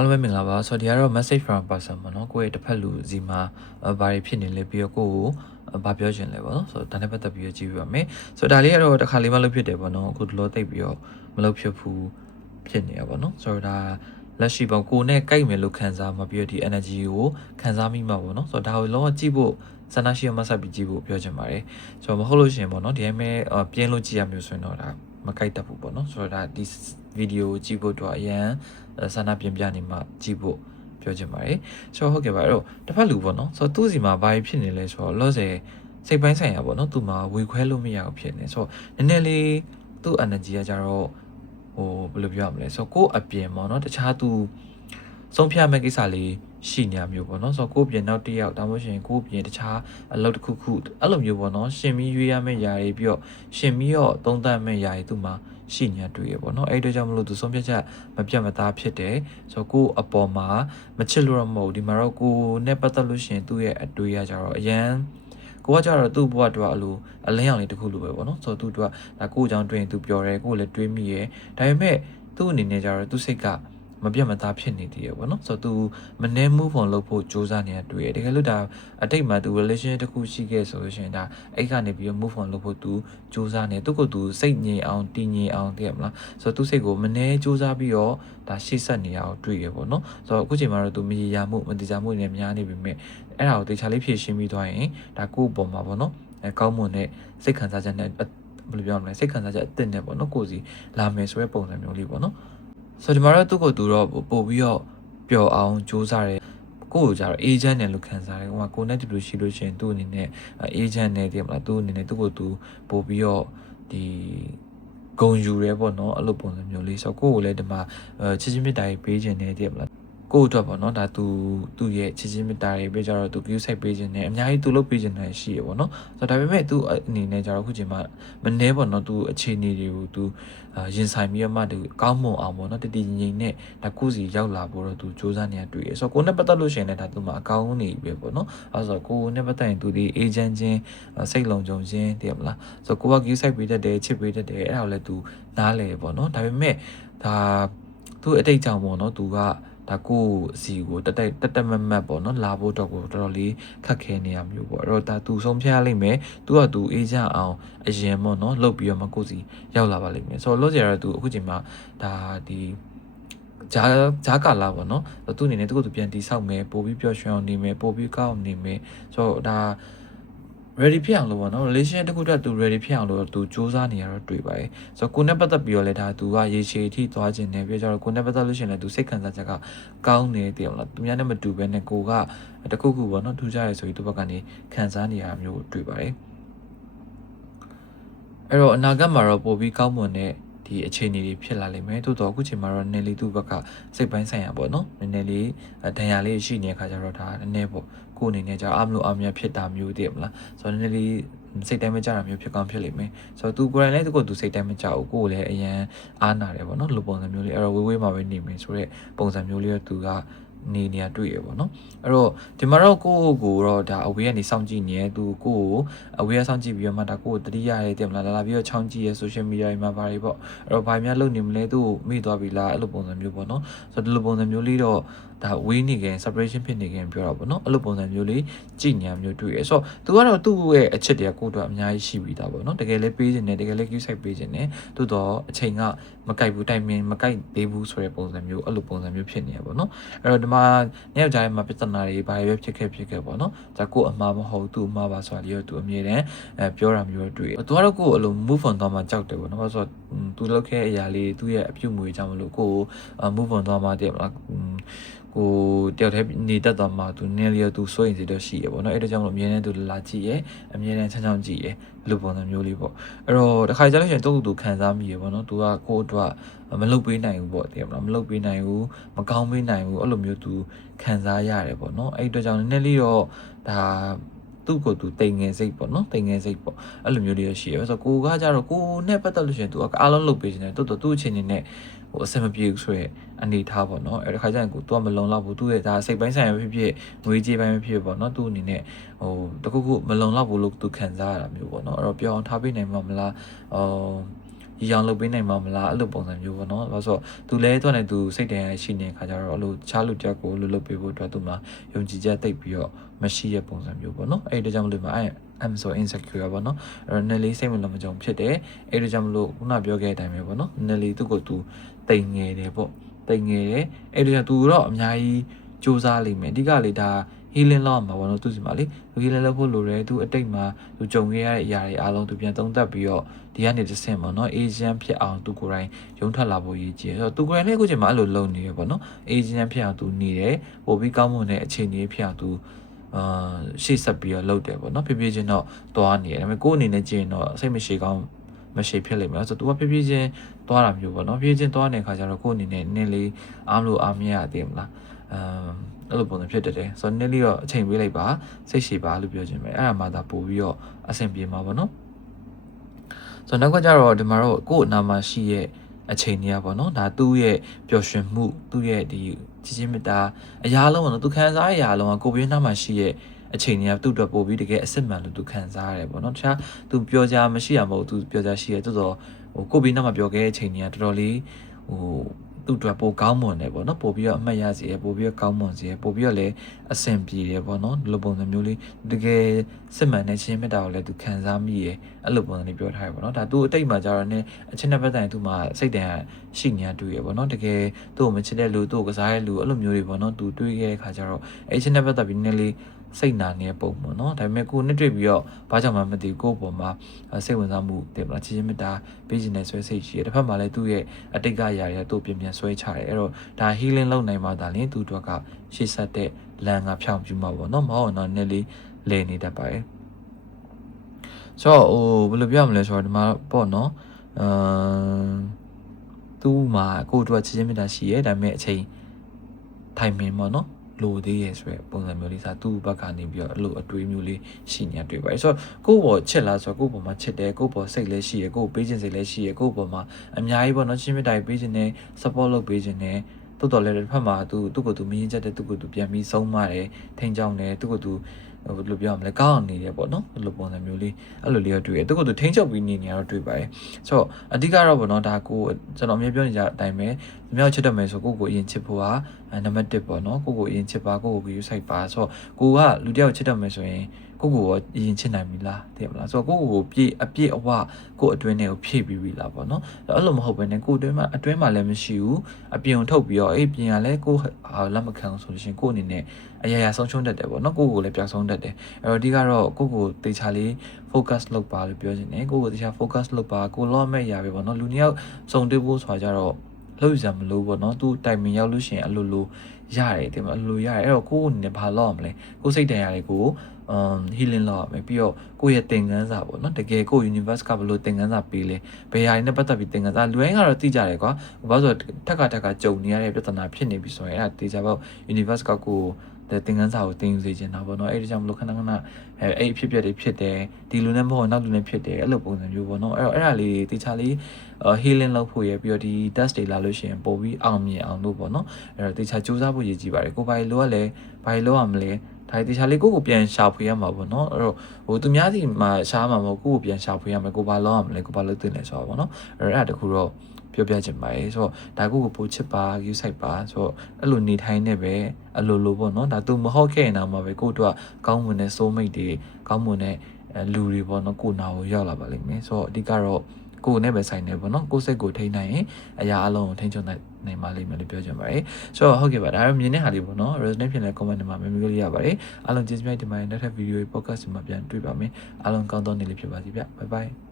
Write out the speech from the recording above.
အားလုံးပဲမင်္ဂလာပါဆိုတော့ဒီကတော့ message from person ပေါ့နော်ကိုယ့်ရဲ့တစ်ဖက်လူစီမှာဘာတွေဖြစ်နေလဲပြီးတော့ကိုယ့်ကိုဘာပြောချင်လဲပေါ့နော်ဆိုတော့ဒါနဲ့ပတ်သက်ပြီးတော့ကြည့်ပြပါမယ်ဆိုတော့ဒါလေးကတော့တစ်ခါလေးမှလုပ်ဖြစ်တယ်ပေါ့နော်အခုဒီလိုသိပ်ပြီးတော့မလုပ်ဖြစ်ဘူးဖြစ်နေရပေါ့နော်ဆိုတော့ဒါလက်ရှိပေါ့ကိုနဲ့ကြိုက်မယ်လို့ခံစားမှာပြီးတော့ဒီ energy ကိုခံစားမိမှာပေါ့နော်ဆိုတော့ဒါကိုလုံးဝကြည့်ဖို့ဆန္ဒရှိမှဆက်ပြီးကြည့်ဖို့ပြောချင်ပါတယ်ဆိုတော့မဟုတ်လို့ရှိရင်ပေါ့နော်ဒီအမဲပြင်းလို့ကြည့်ရမျိုးဆိုရင်တော့ဒါမကြိုက်တတ်ဘူးပေါ့နော်ဆိုတော့ဒါဒီဗီဒီယိုကြည့်ဖို့တော့အရန်ဆန္ဒပြင်ပြနေမှကြည့်ဖို့ပြောချင်ပါတယ်ဆိုတော့ဟုတ်ကဲ့ပါအဲ့တော့တစ်ဖက်လူပေါ့နော်ဆိုတော့သူ့စီမှာဘာဖြစ်နေလဲဆိုတော့လောဆယ်စိတ်ပိုင်းဆိုင်ရာပေါ့နော်သူ့မှာဝေခွဲလို့မရအောင်ဖြစ်နေဆိုတော့နည်းနည်းလေးသူ့ energy ကကြတော့ဘယ်လိုပြောရမလဲဆိုတော့ကိုယ့်အပြင်ပေါ့နော်တခြားသူဆုံးဖြတ်မဲ့ကိစ္စလေးရှိနေမျိုးပေါ့နော်ဆိုတော့ကိုယ့်ပြင်နောက်တစ်ယောက်ဒါမှမဟုတ်ရှင်ကိုယ့်ပြင်တခြားအလုပ်တစ်ခုခုအဲ့လိုမျိုးပေါ့နော်ရှင်ပြီးရွေးရမယ့်ຢာတွေပြီးတော့ရှင်ပြီးတော့သုံးသပ်မယ့်ຢာတွေသူ့မှာရှိနေတွေ့ရပေါ့နော်အဲ့အတွက်ကြောင့်မလို့သူဆုံးဖြတ်ချက်မပြတ်မသားဖြစ်တယ်ဆိုတော့ကိုယ့်အပေါ်မှာမချစ်လို့တော့မဟုတ်ဒီမှာတော့ကိုနဲ့ပတ်သက်လို့ရှင်သူ့ရဲ့အတွေ့အကြတော့အရန်ကိုကကြတော့သူ့ဘဝတော့အလိုအလင်းအောင်လေးတစ်ခုလိုပဲပေါ့နော်ဆိုတော့သူကဒါကိုအကြောင်းတွေ့ရင်သူပြောတယ်ကိုလည်းတွေးမိရယ်ဒါပေမဲ့သူ့အနေနဲ့ကြတော့သူ့စိတ်ကမပြတ်မသားဖြစ်နေသေးရပေါ့နော်ဆိုတော့ तू မနှဲ move on လုပ်ဖို့စူးစမ်းနေတာတွေ့ရတကယ်လို့ဒါအတိတ်မှာ तू relation တစ်ခုရှိခဲ့ဆိုလို့ရှိရင်ဒါအဲ့ကနေပြီး move on လုပ်ဖို့ तू စူးစမ်းနေသူ့ကို तू စိတ်ငြိမ်အောင်တည်ငြိမ်အောင်သိရမလားဆိုတော့ तू စိတ်ကိုမနှဲစူးစမ်းပြီးတော့ဒါရှေ့ဆက်နေအောင်တွေ့ရပေါ့နော်ဆိုတော့အခုချိန်မှာတော့ तू မရရမှုမတိကျမှုတွေများနေပြီမဲ့အဲ့ဒါကိုတေချာလေးဖြည့်ရှင်းပြီးသွားရင်ဒါကိုယ့်အပေါ်မှာပေါ့နော်ကောင်းမွန်တဲ့စိတ်ခံစားချက်နဲ့ဘယ်လိုပြောရမလဲစိတ်ခံစားချက်အသစ်နဲ့ပေါ့နော်ကိုယ်စီလာမယ်ဆိုတဲ့ပုံစံမျိုးလေးပေါ့နော်ဆိုဒီမှာတော့သူ့ကိုသူတော့ပို့ပြီးတော့ပျော်အောင်စူးစမ်းတယ်ကိုယ့်ကိုကြတော့ agent နဲ့လို့ခံစားတယ်ဟိုမှာကိုနဲ့တူတူရှိလို့ရှိရင်သူ့အနေနဲ့ agent နဲ့တည်းမလားသူ့အနေနဲ့သူ့ကိုသူပို့ပြီးတော့ဒီဂုံယူရဲပေါ့နော်အဲ့လိုပုံစံမျိုးလေးဆိုတော့ကိုယ့်ကိုလည်းဒီမှာချစ်ချင်းမြတ်တာကြီးပေးခြင်းနဲ့တည်းမလားကိုယ့်အတွက်ပေါ့နော်ဒါသူ့ရဲ့ချစ်ချင်းမြတ်တာတွေပေးကြတော့သူ view site ပေးခြင်းနဲ့အများကြီးသူလုပ်ပေးခြင်းနဲ့ရှိရပေါ့နော်ဆိုတော့ဒါပေမဲ့သူအနေနဲ့ကြတော့အခုချိန်မှာမနှဲပေါ့နော်သူအခြေအနေတွေကိုသူရင်ဆိုင်ပြီးတော့မှသူကောင်းမွန်အောင်ပေါ့နော်တည်ငြိမ်နဲ့ဒါကိုစီရောက်လာဖို့တော့သူစူးစမ်းနေတာတွေ့ရဆိုတော့ကိုနဲ့ပတ်သက်လို့ရှိရင်လည်းဒါသူမှာအကောင်းနေပြီပဲပေါ့နော်အဲဆိုတော့ကိုနဲ့ပတ်သက်ရင်သူဒီ agent ချင်းစိတ်လုံခြုံခြင်းတည်မလားဆိုတော့ကိုက view site ပေးတတ်တယ်ချစ်ပေးတတ်တယ်အဲ့ဒါကိုလည်းသူနားလဲပေါ့နော်ဒါပေမဲ့ဒါသူအတိတ်ကြောင့်ပေါ့နော်သူကဒါကိုစီကိုတက်မတ်ပေါ့နော်လာဖို့တော့ကိုတော်တော်လေးခက်ခဲနေရမျိုးပေါ့အဲ့တော့ဒါသူဆုံးဖြတ်ရလိမ့်မယ်သူကသူအေးချအောင်အရင်ပေါ့နော်လှုပ်ပြီးတော့မကိုစီရောက်လာပါလိမ့်မယ်ဆိုတော့လို့ကြရတော့သူအခုချိန်မှာဒါဒီဂျာကာလာပေါ့နော်သူအနေနဲ့သူ့ကိုသူပြန်တီးဆောက်မယ်ပို့ပြီးပျော်ရွှင်အောင်နေမယ်ပို့ပြီးကောင်းအောင်နေမယ်ဆိုတော့ဒါ ready ဖြစ်အောင်လို့ပေါ့နော် relation တခုတည်းသူ ready ဖြစ်အောင်လို့သူစူးစမ်းနေရတော့တွေ့ပါတယ်ဆိုတော့ကိုနဲ့ပတ်သက်ပြီးတော့လည်းဒါသူကရေရှည်အထိသွားခြင်းနဲ့ပြီးကြတော့ကိုနဲ့ပတ်သက်လို့ရှိရင်လည်းသူစိတ်ခံစားချက်ကကောင်းနေတယ်မလားသူများနဲ့မတူဘဲနဲ့ကိုကတခုခုပေါ့နော်ထူးခြားရဆိုပြီးသူဘက်ကနေခံစားနေရမျိုးတွေ့ပါတယ်အဲ့တော့အနာဂတ်မှာတော့ပိုပြီးကောင်းမွန်တဲ့ဒီအခြေအနေတွေဖြစ်လာလိမ့်မယ်တိုးတော့အခုချိန်မှာတော့နည်းလေးသူ့ဘက်ကစိတ်ပိုင်းဆိုင်ရာပေါ့နော်နည်းနည်းလေးဒဏ်ရာလေးရှိနေတဲ့ခါကျတော့ဒါနည်းနည်းပေါ့ကိုယ်အနေနဲ့じゃအမလို့အမြတ်ဖြစ်တာမျိုးတည်းမလားဆိုတော့နည်းနည်းလေးစိတ်တိုင်းမကြတာမျိုးဖြစ်ကောင်းဖြစ်လိမ့်မယ်ဆိုတော့သူကိုယ်တိုင်လည်းသူစိတ်တိုင်းမကြဘူးကိုယ်လည်းအရန်အားနာတယ်ပေါ့နော်လူပုံစံမျိုးလေးအဲ့တော့ဝေးမှာပဲနေမယ်ဆိုတော့ပုံစံမျိုးလေးတော့သူကနေနေရတွေ့ရပေါ့နော်အဲ့တော့ဒီမှာတော့ကိုတော့ဒါအဝေးကနေစောင့်ကြည့်နေသူကိုအဝေးကစောင့်ကြည့်ပြီးတော့မှဒါကိုတတိယရဲတင်မလားလာပြီးတော့ချောင်းကြည့်ရဲ social media တွေမှာဘာတွေပေါ့အဲ့တော့ဘာများလုပ်နေမလဲသူ့ကိုမေ့သွားပြီလားအဲ့လိုပုံစံမျိုးပေါ့နော်ဆိုတော့ဒီလိုပုံစံမျိုးလေးတော့ဒါဝေးနေခင် separation ဖြစ်နေခင်ပြောတာပေါ့နော်အဲ့လိုပုံစံမျိုးလေးကြည့်နေရမျိုးတွေ့ရဆိုတော့သူကတော့သူ့ရဲ့အချက်တွေကကိုယ့်အတွက်အများကြီးရှိပြီးသားပေါ့နော်တကယ်လည်းပေးခြင်းနဲ့တကယ်လည်း queue site ပေးခြင်းနဲ့သို့တော့အချိန်ကမကိုက်ဘူးတိုင်မင်မကိုက်သေးဘူးဆိုတဲ့ပုံစံမျိုးအဲ့လိုပုံစံမျိုးဖြစ်နေရပေါ့နော်အဲ့တော့ဒီမှာနေ့ယောက်ျားလေးမှာပြဿနာတွေဘာတွေပဲဖြစ်ခဲ့ပေါ့နော်ဒါကိုအမှားမဟုတ်သူ့အမှားပါဆိုတာလေးတော့သူအမြဲတမ်းပြောတာမျိုးတွေ့သူကတော့ကိုအလို move on သွားမှကြောက်တယ်ပေါ့နော်ဆိုတော့သူလုပ်ခဲ့အရာလေးသူ့ရဲ့အပြုတ်မွေကြောင့်မလို့ကို move on သွားမှတည်းမလားကိုတယောက်တည်းနေတတ်သွားမှသူနည်းလေးသူစိုးရင်စီတော့ရှိရပေါ့နော်အဲ့ဒါကြောင့်မလို့အမြဲတမ်းသူလာကြည့်ရအမြဲတမ်းချမ်းကြည့်ရလူပုံစံမျိုးလေးပေါ့အဲ့တော့တစ်ခါကြလို့ရှိရင်သူခံစားမိရပေါ့နော်သူကကိုယ့်အတွက်မလုပ်ပေးနိုင်ဘူးပေါ့တကယ်မလားမလုပ်ပေးနိုင်ဘူးမကောင်းပေးနိုင်ဘူးအဲ့လိုမျိုးသူခံစားရတယ်ပေါ့နော်အဲ့အတွက်ကြောင့်နည်းနည်းလေးတော့ဒါသူ့ကိုသူတိမ်ငယ်စိတ်ပေါ့နော်တိမ်ငယ်စိတ်ပေါ့အဲ့လိုမျိုးလေးရရှိရဆိုတော့ကိုကကြတော့ကိုနဲ့ပတ်သက်လို့ရှိရင်သူကအားလုံးလုပ်ပေးနေတယ်တော်သူ့အချင်းချင်းနဲ့ဟိုအဆင်မပြေဘူးဆိုရဲအနေထားပေါ့နော်အဲ့ဒီခါကျရင်ကိုသူကမလုံလောက်ဘူးသူ့ရဲ့ဒါစိတ်ပိုင်းဆိုင်ရာဖြစ်ဖြစ်ငွေကြေးပိုင်းဖြစ်ပေါ့နော်သူ့အနေနဲ့ဟိုတခုခုမလုံလောက်ဘူးလို့သူခံစားရတာမျိုးပေါ့နော်အဲ့တော့ပြောအောင်ထားပေးနိုင်မှာမလား ရီအောင်လုပ်ပေးနိုင်မှာမလားအဲ့လိုပုံစံမျိုးပေါ့နော်ဘာလို့ဆိုသူလဲသူနဲ့သူစိတ်တန်ရရှိနေတဲ့ခါကျတော့အဲ့လိုချားလူတက်ကိုလှုပ်ပေးဖို့အတွက်သူမှယုံကြည်ချက်တိတ်ပြီးတော့မရှိတဲ့ပုံစံမျိုးပေါ့နော်အဲ့ဒါကြောင့်မလို့မှာI'm so insecure ပေါ့နော်အဲ့တော့နယ်လေးစိတ်မလုံးမကြုံဖြစ်တယ်အဲ့ဒါကြောင့်မလို့ခုနပြောခဲ့တဲ့အတိုင်းပဲပေါ့နော်နယ်လေးသူ့ကိုသူတိမ်ငယ်တယ်ပေါ့တိမ်ငယ်တယ်အဲ့ဒါကြောင့်သူတော့အများကြီးစူးစမ်းလိမ့်မယ်အဓိကလေဒါ healing လောက်မှာပေါ့နော်သူစီမှာလေသူ healing လုပ်ဖို့လိုတယ်သူအတိတ်မှာသူကြုံခဲ့ရတဲ့အရာတွေအားလုံးသူပြန်သုံးသပ်ပြီးတော့ဒီကနေတစ်ဆင့်ပေါ့နော် Asian ဖြစ်အောင်သူကိုယ်တိုင်ရုံးထွက်လာဖို့ရည်ကြီးဆိုတော့သူကိုယ်တိုင်လည်းအခုချိန်မှာအဲ့လိုလုပ်နေရပေါ့နော် Asian ဖြစ်အောင်သူနေတယ်ပို့ပြီးကောင်းမွန်တဲ့အခြေအနေဖြစ်အောင်သူရှေ့ဆက်ပြီးတော့လုပ်တယ်ပေါ့နော်ဖြည်းဖြည်းချင်းတော့သွားနေတယ်ဒါပေမဲ့ကိုယ်အနေနဲ့ကြည့်ရင်တော့စိတ်မရှိကောင်းမရှိဖြစ်လိမ့်မယ်ဆိုတော့ तू ကဖြည်းဖြည်းချင်းသွားတာမျိုးပေါ့နော်ဖြည်းဖြည်းချင်းသွားနေတဲ့ခါကျတော့ကိုယ်အနေနဲ့နည်းလေးအားမလို့အားမရသေးမလားအဲ့လိုပုံစံဖြစ်တတ်တယ်ဆိုတော့နည်းလေးတော့အချိန်ပေးလိုက်ပါစိတ်ရှည်ပါလို့ပြောချင်ပဲအဲ့ဒါမှသာပို့ပြီးတော့အဆင်ပြေမှာပေါ့နော်ဆိုတော့နောက်ကကျတော့ဒီမှာတော့ကိုယ့်အနာမှာရှိရဲ့အချိန်ကြီးอ่ะပေါ့နော်ဒါသူ့ရဲ့ပျော်ရွှင်မှုသူ့ရဲ့ဒီချစ်ချင်းမေတ္တာအရာလုံးပေါ့နော်သူခံစားရတဲ့အရာလုံးကကိုယ်ပြင်းနာမှာရှိရဲ့အချိန်ကြီးကသူ့အတွက်ပို့ပြီးတကယ်အစစ်မှန်လို့သူခံစားရတယ်ပေါ့နော်တခြားသူပြောကြမရှိရမဟုတ်သူပြောကြရှိရတော်တော်ကိုယ်ပြင်းနာမှာပြောခဲ့တဲ့အချိန်ကြီးကတော်တော်လေးသူ့အတွက်ပိုကောင်းမွန်တယ်ပေါ့နော်ပို့ပြီးတော့အမှတ်ရစီရပို့ပြီးတော့ကောင်းမွန်စီရပို့ပြီးတော့လည်းအဆင်ပြေတယ်ပေါ့နော်ဒီလိုပုံစံမျိုးလေးတကယ်စစ်မှန်တဲ့ချင်းမေတ္တာကိုလည်းသူခံစားမိရအဲ့လိုပုံစံလေးပြောထားရပေါ့နော်ဒါသူအတိတ်မှာကြတော့ねအချင်းနဲ့ပတ်သက်ရင်သူ့မှာစိတ်တန်ရှိနေတာတွေ့ရပေါ့နော်တကယ်သူ့ကိုမချစ်တဲ့လူသူ့ကိုကစားတဲ့လူအဲ့လိုမျိုးတွေပေါ့နော်သူတွေ့ခဲ့တဲ့ခါကျတော့အဲ့ချင်းနဲ့ပတ်သက်ပြီးနည်းလေးစိတ်နာနေတဲ့ပုံပေါ့နော်ဒါပေမဲ့ကိုနှစ်တွေ့ပြီးတော့ဘာကြောင့်မှမသိကိုယ့်ပေါ်မှာစိတ်ဝင်စားမှုတင်မလားချစ်ချင်းမေတ္တာပေးခြင်းနဲ့ဆွဲစိတ်ရှိတယ်တစ်ဖက်မှာလည်းသူ့ရဲ့အတိတ်ကຢာတွေသူ့ပြန်ဆွဲချတယ်အဲ့တော့ဒါ healing လုပ်နိုင်မှသာလျှင်သူ့အတွက်ကရှေ့ဆက်တဲ့လမ်းကဖြောင်းပြမှာပေါ့နော်မဟုတ်တော့နည်းလေးလဲနေတတ်ပါတယ်ဆိုတော့ဘယ်လိုပြောမလဲဆိုတော့ဒီမှာပေါ့နော်သူ့မှာကိုယ့်အတွက်ချစ်ချင်းမေတ္တာရှိရဲဒါပေမဲ့အချိန်ထိုင်မင်းပေါ့နော်လိုသေးရဲ့ဆိုရယ်ပုံစံမျိုးလေးစားသူ့ဘက်ကနေပြီးတော့အဲ့လိုအတွေးမျိုးလေးရှိနေတွေ့ပါတယ်ဆိုတော့ကိုယ့်ဘောချစ်လားဆိုတော့ကိုယ့်ဘောမှာချစ်တယ်ကိုယ့်ဘောစိတ်လည်းရှိရယ်ကိုယ့်ပေးခြင်းစိတ်လည်းရှိရယ်ကိုယ့်ဘောမှာအများကြီးပေါ့နော်ချင်းမြတ်တိုင်ပေးခြင်းနဲ့ support လုပ်ပေးခြင်းနဲ့တော်တော်လေးတစ်ဖက်မှာသူ့ကိုယ်သူမင်းချက်တဲ့သူ့ကိုယ်သူပြန်ပြီးဆုံးမတယ်ထိန်ကြောင်းတယ်သူ့ကိုယ်သူဘယ်လိုပြောမလဲကောင်းအောင်နေတယ်ပေါ့နော်အဲ့လိုပုံစံမျိုးလေးအဲ့လိုလေးတော့တွေ့ရသူ့ကိုယ်သူထိန်ချုပ်ပြီးနေနေရတော့တွေ့ပါတယ်ဆိုတော့အဓိကတော့ပေါ့နော်ဒါကိုကျွန်တော်အမြဲပြောနေကြအတိုင်းပဲမြောက်ချစ်တယ်မယ်ဆိုကိုယ့်ကိုအရင်ချစ်ဖို့ဟာနံပါတ်1ပေါ့နော်ကိုယ့်ကိုအရင်ချစ်ပါကိုယ့်ကိုယူဆိုင်ပါဆိုတော့ကိုကလူတယောက်ချစ်တယ်မယ်ဆိုရင်ကိုယ့်ကိုရောအရင်ချစ်နိုင်ပြီလားသိမလားဆိုတော့ကိုယ့်ကိုပြည့်အပြည့်အဝကိုယ့်အတွင်းထဲကိုဖြည့်ပြီးပြီလားပေါ့နော်အဲ့လိုမဟုတ်ဘဲနဲ့ကိုယ့်အတွင်းမှာလည်းမရှိဘူးအပြင်ကိုထုတ်ပြီးတော့အေးပြင်ကလည်းကိုယ့်လက်မခံဆိုလို့ရှိရင်ကိုယ့်အနေနဲ့အရာရာဆုံးရှုံးတတ်တယ်ပေါ့နော်ကိုယ့်ကိုလည်းပြောင်းဆုံးတတ်တယ်အဲ့တော့ဒီကတော့ကိုယ့်ကိုတေချာလေး focus လုပ်ပါလို့ပြောချင်တယ်ကိုယ့်ကိုတေချာ focus လုပ်ပါကိုလောမဲ့ရပဲပေါ့နော်လူနှစ်ယောက်စုံတွေ့ဖို့ဆိုတာကြတော့လို့ရမလို့ပေါ့နော်သူတိုင်မင်ရောက်လို့ရှိရင်အလိုလိုရတယ်တင်မအလိုရတယ်အဲ့တော့ကိုယ့်အနေနဲ့ဘာလုပ်ရမလဲကိုယ်စိတ်တန်ရာတွေကိုhealing လုပ်ရမယ်ပြီးတော့ကိုယ့်ရဲ့သင်ခန်းစာပေါ့နော်တကယ်ကိုယ့် universe ကဘလို့သင်ခန်းစာပေးလဲဘယ်ဟာတွေနဲ့ပတ်သက်ပြီးသင်ခန်းစာလူတိုင်းကတော့သိကြတယ်ကွာဘာလို့ဆိုထက်ကကြုံနေရတဲ့ပြဿနာဖြစ်နေပြီဆိုရင်အဲ့ဒါတေချာပေါ့ universe ကကိုသင်ခန်းစာကိုသင်ယူစေချင်တာပေါ့နော်အဲ့ဒါကြောင့်မလို့ခဏအဲ့အဖြစ်ပြက်တွေဖြစ်တယ်ဒီလူနဲ့မဟုတ်နောက်လူနဲ့ဖြစ်တယ်အဲ့လိုပုံစံမျိုးပေါ့နော်အဲ့တော့အဲ့ဒါလေးတေချာလေးhealing လုပ်ဖို့ရပြီးတော့ဒီ test တွေလာလို့ရှိရင်ပို့ပြီးအောင်မြင်အောင်လို့ပေါ့နော်အဲ့တော့တေချာစူးစမ်းဖို့ရည်ကြီးပါတယ်ကိုဘာလို့လဲဘာလို့ရမလဲဒါတေချာလေးကိုပြန်ရှာဖွေရမှာပေါ့နော်အဲ့တော့သူများစီမှာရှားမှာမဟုတ်ကိုပြန်ရှာဖွေရမယ်ကိုဘာလို့ရမလဲကိုဘာလို့တင်လဲဆိုတော့ပေါ့နော်အဲ့ဒါတခုတော့ပြောပြချင်ပါတယ်ဆိုတော့ဒါကိုပို့ချစ်ပါ view site ပါဆိုတော့အဲ့လိုနေထိုင်နေပဲအလိုလိုပေါ့နော်ဒါသူမဟုတ်ခဲ့ရင်တော့မှပဲကိုတို့ကကောင်းမွန်တဲ့ soul mate တွေကောင်းမွန်တဲ့လူတွေပေါ့နော်ကိုနာကိုရောက်လာပါလိမ့်မယ်ဆိုတော့အဓိကတော့ကိုနဲ့ပဲဆိုင်နေပေါ့နော်ကိုစိတ်ကိုထိန်းနိုင်ရင်အရာအလုံးကိုထိန်းချုပ်နိုင်ပါလိမ့်မယ်လို့ပြောချင်ပါတယ်ဆိုတော့ဟုတ်ကဲ့ပါဒါတော့မြင်တဲ့ဟာလေးပေါ့နော် resonate ဖြစ်တဲ့ comment တွေမှာမမေးလို့ရပါတယ်အားလုံးကျေးဇူးများတင်ပါတယ်နောက်ထပ် video podcast မှာပြန်တွေ့ပါမယ်အားလုံးကောင်းသောနေ့လေးဖြစ်ပါစေဗျ bye bye